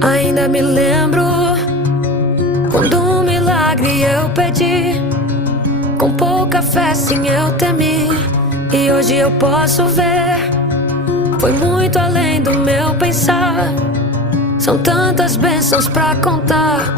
Ainda me lembro quando um milagre eu pedi, com pouca fé sim eu temi. E hoje eu posso ver, foi muito além do meu pensar. São tantas bênçãos pra contar.